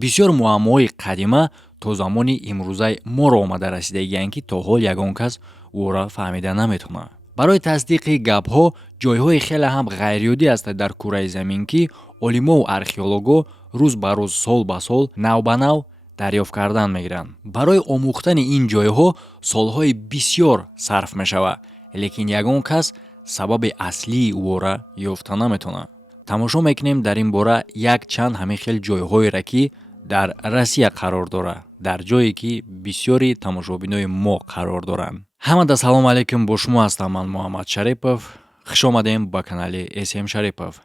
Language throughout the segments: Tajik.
бисёр муаммои қадима то замони имрӯзаи моро омада расидагиянд ки то ҳол ягон кас ӯро фаҳмида наметавонад. барои тасдиқи гапҳо ҷойҳои хеле ҳам ғайриёдӣ ҳастанд дар кураи замин ки олимову археолого рӯз ба рӯз сол ба сол нав ба нав дарёфт кардан мегиранд. барои омӯхтани ин ҷойҳо солҳои бисёр сарф мешавад, лекин ягон кас сабаби аслии ӯро ёфта наметавонад. тамошо мекунем дар ин бора як чанд ҳамин хел ҷойҳоеро ки дар Россия қарор дорад, дар ҷое ки бисёри тамошобинои мо қарор доранд. ҳамада салом алейкум, бо шумо ҳастам ман Муҳаммад Шарипов. хуш омадем ба канали SM Шарипов.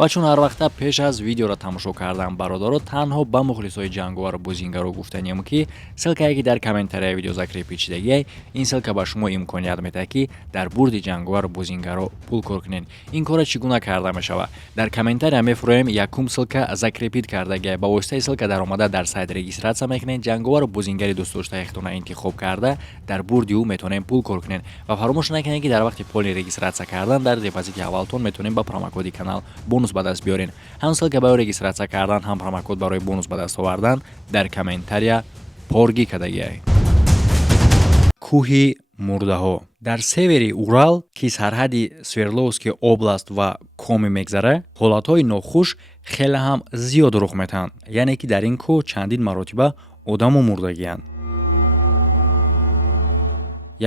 ва чун ҳар вақта пеш аз видеоро тамошо кардан бародаро танҳо ба мухлисои ҷанговару бузингаро гуфтанем ки ссилкае ки дар комментарияи видео закрепид шудагиай, ин ссилка ба шумо имконият медиҳад ки дар бурди ҷанговару бузингаро пул кор кунед. ин корро чӣ гуна карда мешавад? дар комментария мефурмоем якум ссилка закрепид кардагиай, ба воситаи ссилка даромада дар сайт регистратсия мекунед, ҷанговару бузингари дӯстдоштаиатона интихоб карда дар бурди ӯ метавонем пул кор кунед. ва фаромӯш накунед ки дар вақти поли регистратсия кардан дар депозити аввалтон метавонем ба промокоди канал бонус ба даст биёрен. ҳам ссилка барои регистратсия кардан, ҳам промокод барои бонус ба даст овардан дар комментария поргӣ кардагиай. кӯҳи мурдаҳо дар севери Урал, ки сарҳади Свердловския област ва Коми мегзарад, ҳолатҳои нохуш хеле ҳам зиёд рух метаҳанд, яъне ки дар ин кӯҳ чандин маротиба одамо мурдагиянд.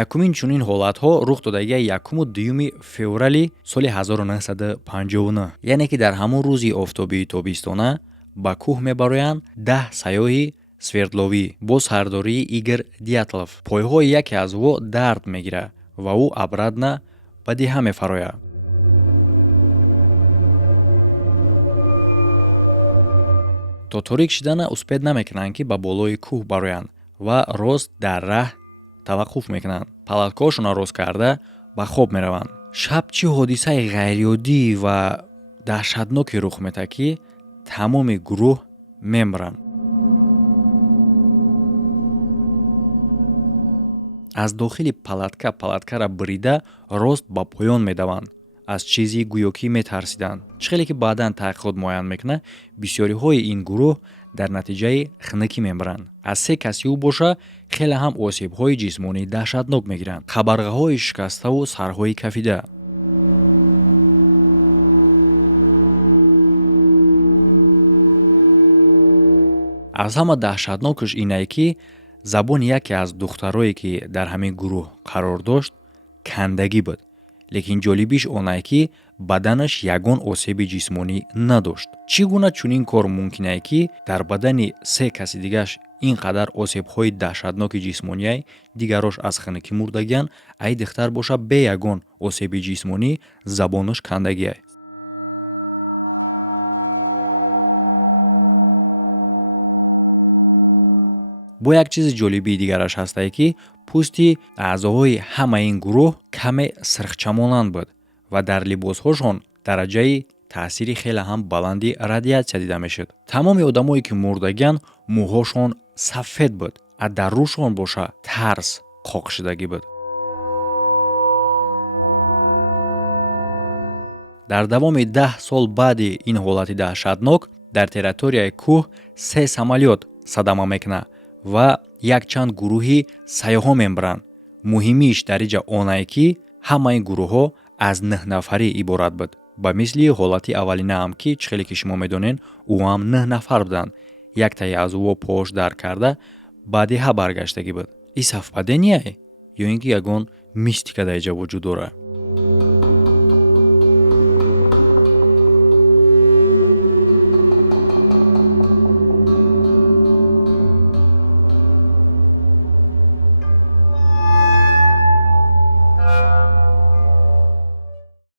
якумин чунин ҳолатҳо рух додагиай 1-2 феврали соли 1959, яъне ки дар ҳамон рӯзи офтобии тобистона ба кӯҳ мебароянд 10 саёҳи свердловӣ бо сардории Игор Дятлов. пойҳои яке аз ӯ дард мегирад ва ӯ обратно ба деҳа мефарояд. то торик шидана успед намекунанд ки ба болои кӯҳ бароянд ва рост дар раҳ таваққуф мекунанд. палаткаҳошонро рост карда ба хоб мераванд. шаб чӣ ҳодисаи ғайриёдӣ ва даҳшатноке рух метаҳад ки тамоми гурӯҳ мемиранд. аз дохили палаткаро бирида рост ба поён медаванд. аз чизи гӯё ки метарсиданд. чӣ хеле ки баъдан таҳқиқот муайян мекунад, бисёриҳои ин гурӯҳ дар натиҷаи хунукӣ мемиранд. аз 3 каси ӯ боша хеле ҳам осебҳои ҷисмонӣ даҳшатнок мегиранд. қабарғаҳои шикаставу сарҳои кафида. аз ҳама даҳшатнокаш инае ки забони яке аз духтарое ки дар ҳамин гурӯҳ қарор дошт кандагӣ буд, лекин ҷолибиш онае ки баданаш ягон осеби ҷисмонӣ надошт. чӣ гуна чунин кор мумкинае ки дар бадани 3 каси дигаш ин қадар осебҳои даҳшатноки ҷисмонияй, дигарош аз хунукӣ мурдагиянд, ай духтар боша бе ягон осеби ҷисмонӣ, забонаш кандагияй. бо як чизи ҷолибии дигараш ҳастае ки пӯсти аъзоҳои ҳамаи ин гурӯҳ каме сирхчамонанд буд ва дар либосҳошон дараҷаи таъсири хеле ҳам баланди радиатсия дида мешуд. тамоми одамое ки мурдагиянд мӯҳошон сафед буд, а дар рӯшон боша тарс қоқшидагӣ буд. дар давоми 10 сол баъди ин ҳолати даҳшатнок дар территорияи кӯҳ 3 самолёт садама мекунад ва якчанд гурӯҳи сайёҳон мебаранд. муҳимиш дар инҷа онае ки ҳамаи гурӯҳҳо аз 9 нафарӣ иборат буд. ба мисли ҳолати аввалинаам ки чӣ хеле ки шумо медонед, ӯ ҳам 9 нафар буданд. яктае аз ӯ пош дар карда ба деҳа баргаштагӣ буд. ин совпадение ё ин ки ягон мистика дар инҷа вуҷуд дорад?